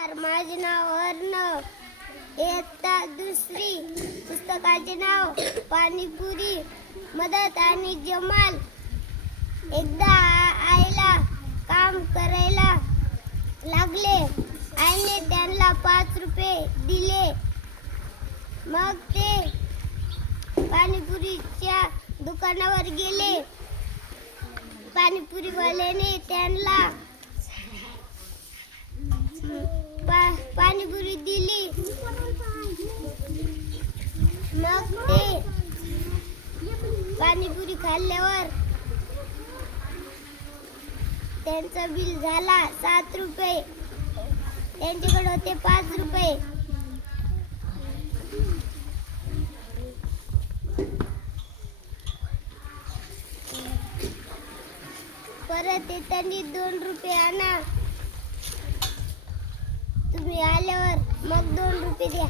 माझे नाव अर्णव. इयत्ता दुसरी. पुस्तकाचे नाव पाणीपुरी. मदत आणि जमाल. एकदा आईला काम करायला लागले. आईने त्यांना 5 रुपये दिले. मग ते पाणीपुरीच्या दुकानावर गेले. पाणीपुरीवाल्याने त्यांना पाणीपुरी दिली. मग ते पाणीपुरी खाल्ल्यावर त्यांचं बिल झाला 7 रुपये. त्यांच्याकडे होते 5 रुपये. परत येताना 2 रुपये आणा. तुम्ही आल्यावर मग 2 रुपये द्या.